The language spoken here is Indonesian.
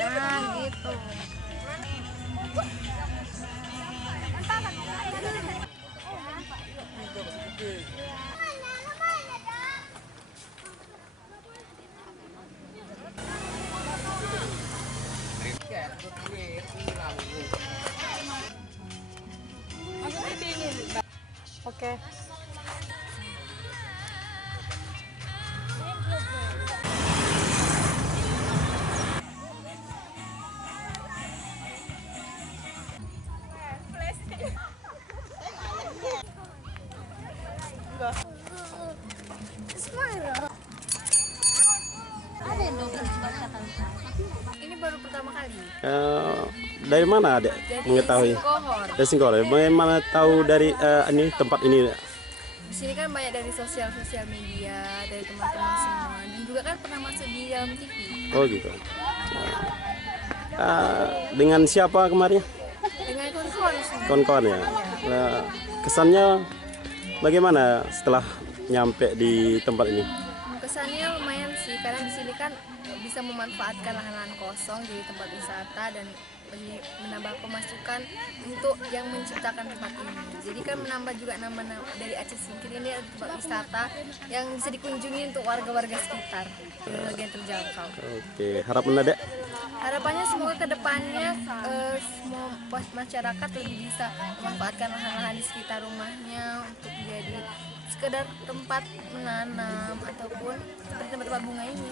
Nah, gitu. Oke. Ini baru pertama kali. Dari mana Adek mengetahui? Singkohor. Dari Singkoro. Bagaimana tahu dari ini tempat ini? Di sini kan banyak dari sosial media, dari teman-teman semua, dan juga kan pernah masuk di dalam TV. Oh gitu. Dengan siapa kemarin? Dengan kawan-kawan semua. Kawan-kawan ya. Kesannya bagaimana setelah nyampe di tempat ini? Kesannya lumayan sih, karena di sini kan bisa memanfaatkan lahan-lahan kosong jadi tempat wisata dan menambah pemasukan untuk yang menciptakan tempat ini. Jadi kan menambah juga nama dari Aceh Singkil ini ada tempat wisata yang bisa dikunjungi untuk warga-warga sekitar di bagian terjangkau. Oke, harapan Adek? Harapannya semoga kedepannya semua masyarakat lebih bisa memanfaatkan lahan-lahan di sekitar rumahnya untuk jadi sekedar tempat menanam ataupun seperti tempat-tempat bunga ini.